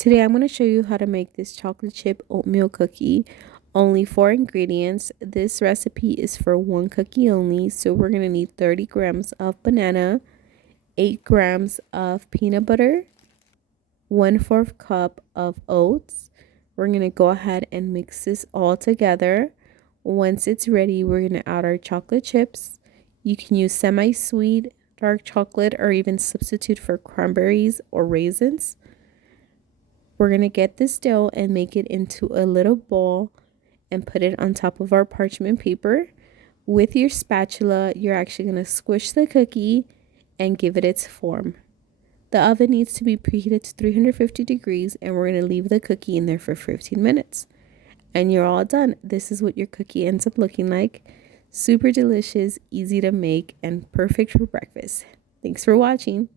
Today I'm going to show you how to make this chocolate chip oatmeal cookie. Only 4 ingredients. This recipe is for 1 cookie only. So we're going to need 30 grams of banana, 8 grams of peanut butter, 1/4 cup of oats. We're going to go ahead and mix this all together. Once it's ready, we're going to add our chocolate chips. You can use semi-sweet, dark chocolate, or even substitute for cranberries or raisins. We're going to get this dough and make it into a little ball and put it on top of our parchment paper. With your spatula, you're actually going to squish the cookie and give it its form. The oven needs to be preheated to 350 degrees, and we're going to leave the cookie in there for 15 minutes. And you're all done. This is what your cookie ends up looking like. Super delicious, easy to make, and perfect for breakfast. Thanks for watching.